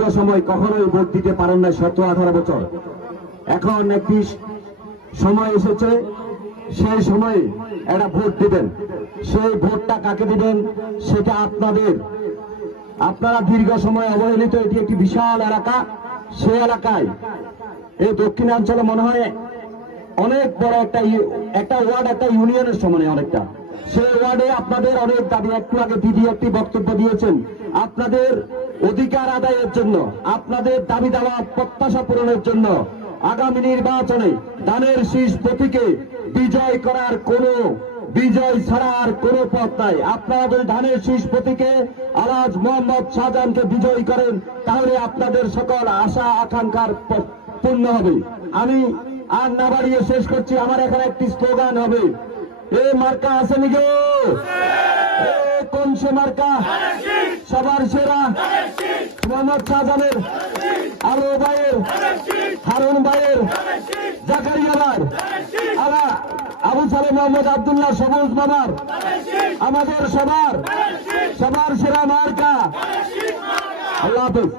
দীর্ঘ সময় কখনোই ভোট দিতে পারেন না, 17-18 বছর। এখন একটি সময় এসেছে, সেই সময়ে একটা ভোট দিবেন। সেই ভোটটা কাকে দিবেন সেটা আপনাদের। আপনারা দীর্ঘ সময় অবহেলিত, এটি একটি বিশাল এলাকা। সেই এলাকায় এই দক্ষিণাঞ্চলে মনে হয় অনেক বড় একটা ওয়ার্ড, একটা ইউনিয়নের সমানে অনেকটা। সেই ওয়ার্ডে আপনাদের অনেক দাবি, একটু আগে দিদি একটি বক্তব্য দিয়েছেন, আপনাদের অধিকার আদায়ের জন্য, আপনাদের দাবি দেওয়া প্রত্যাশা পূরণের জন্য আগামী নির্বাচনে ধানের শীষ প্রতীকে বিজয় করার বিজয় ছাড়া আর কোনো পথ নাই। আপনারা যদি ধানের শীষ প্রতীকে আলহাজ মোহাম্মদ শাহজাহানকে বিজয়ী করেন, তাহলে আপনাদের সকল আশা আকাঙ্ক্ষার পূর্ণ হবে। আমি আর না বাড়িয়ে শেষ করছি। আমার এখানে একটি স্লোগান হবে, এ মার্কা আসেনি গো, কোন সে মার্কা? সবার সেরা মোহাম্মদ শাহজাহানের, আলো ভাইয়ের, হারুন ভাইয়ের, জাকারিয়া ভাইয়ের, আবু সালেম মোহাম্মদ আব্দুল্লাহ সবুজ মামার, আমাদের সবার সেরা মার্কা। আল্লাহ হাফেজ।